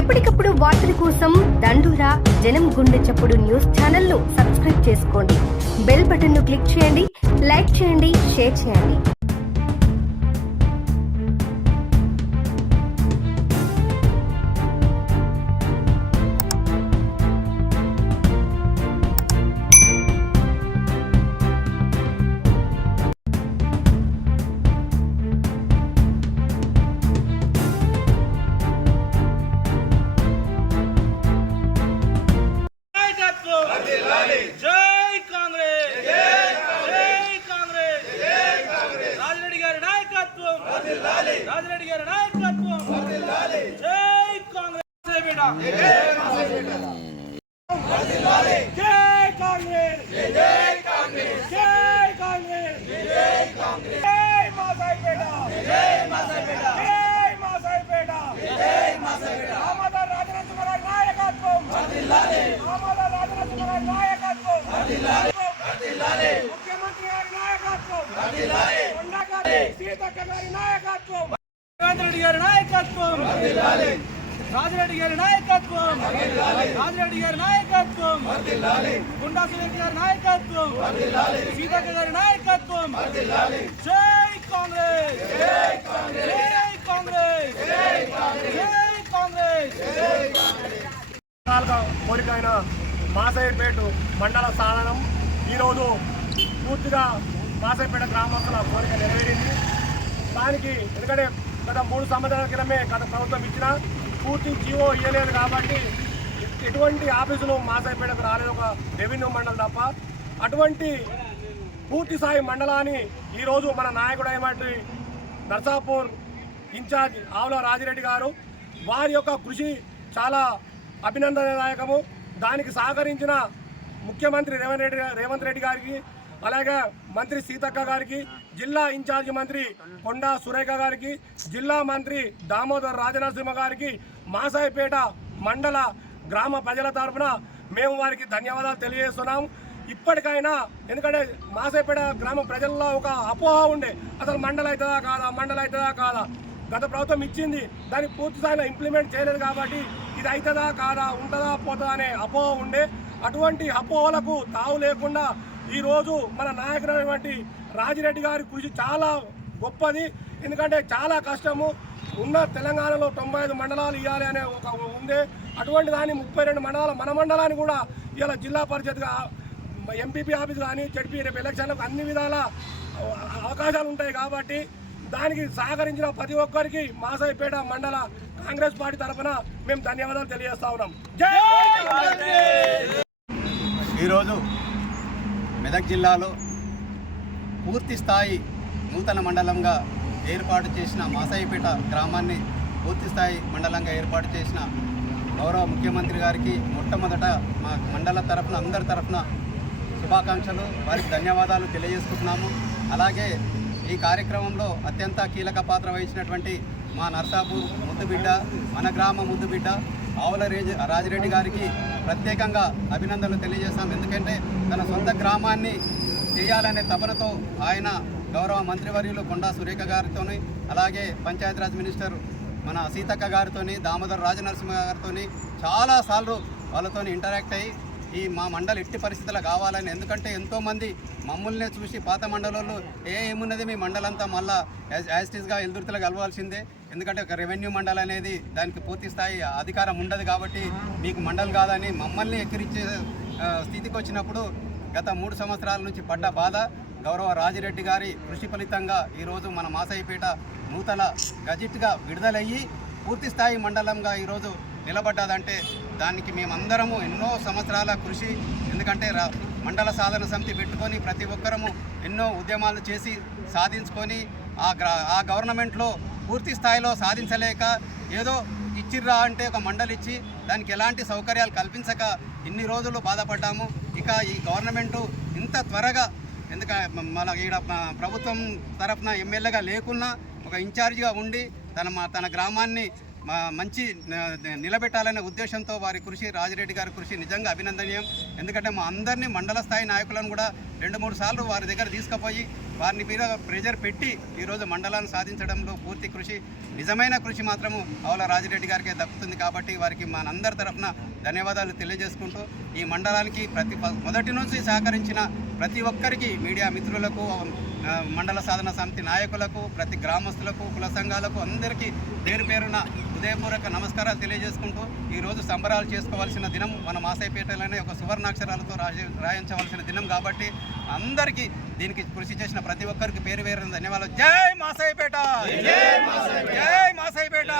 ఎప్పటికప్పుడు వార్తల కోసం దండూరా జనం గుండె చప్పుడు న్యూస్ ఛానల్ ను సబ్స్క్రైబ్ చేసుకోండి. బెల్ బటన్ ను క్లిక్ చేయండి, లైక్ చేయండి, షేర్ చేయండి. జై కాంగ్రెస్ జై కాంగ్రెస్ జై కాంగ్రెస్ రాజిరెడ్డి గారి నాయకత్వం వర్ధిల్లాలి రాజిరెడ్డి గారి నాయకత్వం వర్ధిల్లాలి జై కాంగ్రెస్ బేటా జై వర్ధిల్లాలి జై కాంగ్రెస్ జై కాంగ్రెస్ జై కాంగ్రెస్ జై కాంగ్రెస్ జై మాసాయి బేటా జై మాసాయి బేటా జై మాసాయి బేటా జై మాసాయి బేటా ఆమదార్ రాజనరసింహ గారి నాయకత్వం వర్ధిల్లాలి ఆమదార్ రాజనరసింహ గారి నాయకత్వం వర్ధిల్లాలి వర్ధిల్లాలి ముఖ్యమంత్రి గారి నాయకత్వం వర్ధిల్లాలి కొండా గారి సీతక్క గారి నాయకత్వం రేవంత్ రెడ్డి గారి నాయకత్వం వర్ధిల్లాలి రాజిరెడ్డి గారి నాయకత్వం వర్ధిల్లాలి రాజిరెడ్డి గారి నాయకత్వం వర్ధిల్లాలి కొండా సురేష్ గారి నాయకత్వం వర్ధిల్లాలి సీతక్క గారి నాయకత్వం వర్ధిల్లాలి జై కాంగ్రెస్ జై కాంగ్రెస్ జై కాంగ్రెస్ జై కాంగ్రెస్ జై కాంగ్రెస్ జై కాంగ్రెస్ కోరికైన మాసాయిపేట మండల సాధనం ఈరోజు పూర్తిగా మాసాయిపేట గ్రామస్తుల కోరిక నెరవేరింది. దానికి ఎందుకంటే గత 3 సంవత్సరాల క్రితమే గత ప్రభుత్వం ఇచ్చిన పూర్తి జీవో ఇవ్వలేదు కాబట్టి ఎటువంటి ఆఫీసులు మాసాయిపేటకు రాలేదు, ఒక రెవెన్యూ మండలం తప్ప. అటువంటి పూర్తి స్థాయి మండలాన్ని ఈరోజు మన నాయకుడు అయినటువంటి నర్సాపూర్ ఇన్ఛార్జ్ ఆవుల రాజిరెడ్డి గారు వారి యొక్క కృషి చాలా అభినందనదాయకము. దానికి సహకరించిన ముఖ్యమంత్రి రేవంత్ రెడ్డి గారికి, అలాగే మంత్రి సీతక్క గారికి, జిల్లా ఇన్ఛార్జి మంత్రి కొండా సురేఖ గారికి, జిల్లా మంత్రి దామోదర్ రాజనరసింహ గారికి, మాసాయిపేట మండల గ్రామ ప్రజల తరఫున మేము వారికి ధన్యవాదాలు తెలియజేస్తున్నాము. ఇప్పటికైనా ఎందుకంటే మాసాయిపేట గ్రామ ప్రజల్లో ఒక అపోహ ఉండే, అసలు మండలం అవుతుందా కాదా, మండలం అవుతుందా కాదా. గత ప్రభుత్వం ఇచ్చింది, దాన్ని పూర్తి స్థాయిలో ఇంప్లిమెంట్ చేయలేదు కాబట్టి ఇది అవుతుందా కాదా, ఉంటుందా పోతుందా అనే అపోహ ఉండే. అటువంటి అపోహలకు తావు లేకుండా ఈరోజు మన నాయకుడైనటువంటి రాజిరెడ్డి గారి కృషి చాలా గొప్పది. ఎందుకంటే చాలా కష్టము. ఉన్న తెలంగాణలో 95 మండలాలు ఇవ్వాలి అనే ఒక ఉండే, అటువంటి దాన్ని 32 మండలాలు మన మండలాన్ని కూడా ఇలా జిల్లా పరిషత్గా ఎంపీపీ ఆఫీస్ కానీ జడ్పీ రేపు ఎలక్షన్లకు అన్ని విధాల అవకాశాలు ఉంటాయి కాబట్టి దానికి సహకరించిన ప్రతి ఒక్కరికి మాసాయిపేట మండల కాంగ్రెస్ పార్టీ తరఫున మేము ధన్యవాదాలు తెలియజేస్తా ఉన్నాం. జై కాంగ్రెస్. ఈరోజు మెదక్ జిల్లాలో పూర్తి స్థాయి నూతన మండలంగా ఏర్పాటు చేసిన మాసాయిపేట గ్రామాన్ని పూర్తి స్థాయి మండలంగా ఏర్పాటు చేసిన గౌరవ ముఖ్యమంత్రి గారికి మొట్టమొదట మా మండల తరఫున అందరి తరఫున శుభాకాంక్షలు, వారికి ధన్యవాదాలు తెలియజేస్తున్నాము. అలాగే ఈ కార్యక్రమంలో అత్యంత కీలక పాత్ర వహించినటువంటి మా నర్సాపూర్ ముద్దుబిడ్డ, మన గ్రామ ముద్దుబిడ్డ ఆవుల రాజిరెడ్డి గారికి ప్రత్యేకంగా అభినందనలు తెలియజేస్తాం. ఎందుకంటే తన సొంత గ్రామాన్ని చేయాలనే తపనతో ఆయన గౌరవ మంత్రివర్యులు కొండా సురేఖ గారితో, అలాగే పంచాయతీరాజ్ మినిస్టర్ మన సీతక్క గారితో, దామోదర్ రాజనరసింహ గారితో చాలాసార్లు వాళ్ళతో ఇంటరాక్ట్ అయ్యి ఈ మా మండలి ఎట్టి పరిస్థితులు కావాలని, ఎందుకంటే ఎంతోమంది మమ్మల్నే చూసి పాత మండలంలో ఏమున్నది మీ మండలంతా మళ్ళా యాజిటీస్గా ఎల్దుర్తిలో కలవాల్సిందే, ఎందుకంటే ఒక రెవెన్యూ మండలి అనేది దానికి పూర్తి స్థాయి అధికారం ఉండదు కాబట్టి మీకు మండలి కాదని మమ్మల్ని ఎక్కిరించే స్థితికి వచ్చినప్పుడు గత 3 సంవత్సరాల నుంచి పడ్డ బాధ గౌరవ రాజిరెడ్డి గారి కృషి ఫలితంగా ఈరోజు మన మాసాయిపేట నూతన గజిట్గా విడుదలయ్యి పూర్తి స్థాయి మండలంగా ఈరోజు నిలబడ్డదంటే దానికి మేమందరము ఎన్నో సంవత్సరాల కృషి, ఎందుకంటే మండల సాధన సమితి పెట్టుకొని ప్రతి ఒక్కరము ఎన్నో ఉద్యమాలు చేసి సాధించుకొని ఆ గవర్నమెంట్లో పూర్తి స్థాయిలో సాధించలేక ఏదో ఇచ్చిర్రా అంటే ఒక మండలి ఇచ్చి దానికి ఎలాంటి సౌకర్యాలు కల్పించక ఇన్ని రోజులు బాధపడ్డాము. ఇక ఈ గవర్నమెంటు ఇంత త్వరగా ఎందుకంటే మన ఈడ ప్రభుత్వం తరఫున ఎమ్మెల్యేగా లేకున్నా ఒక ఇన్ఛార్జిగా ఉండి తన గ్రామాన్ని మంచి నిలబెట్టాలనే ఉద్దేశంతో వారి కృషి, రాజిరెడ్డి గారి కృషి నిజంగా అభినందనీయం. ఎందుకంటే మా అందరినీ మండల స్థాయి నాయకులను కూడా 2-3 సార్లు వారి దగ్గర తీసుకుపోయి వారిని మీద ప్రెజర్ పెట్టి ఈరోజు మండలాన్ని సాధించడంలో పూర్తి కృషి, నిజమైన కృషి మాత్రము ఆవుల రాజిరెడ్డి గారికే దక్కుతుంది. కాబట్టి వారికి మనందరి తరఫున ధన్యవాదాలు తెలియజేసుకుంటూ ఈ మండలానికి మొదటి నుంచి సహకరించిన ప్రతి ఒక్కరికి, మీడియా మిత్రులకు, మండల సాధన సమితి నాయకులకు, ప్రతి గ్రామస్తులకు, కుల సంఘాలకు అందరికీ పేరు పేరున హృదయపూర్వక నమస్కారాలు తెలియజేసుకుంటూ ఈరోజు సంబరాలు చేసుకోవాల్సిన దినం మన మాసాయిపేటలోనే ఒక సువర్ణాక్షరాలతో రాయించవలసిన దినం కాబట్టి అందరికీ దీనికి కృషి చేసిన ప్రతి ఒక్కరికి పేరు పేరున ధన్యవాదాలు. జై మాసాయిపేట, జై మాసాయిపేట.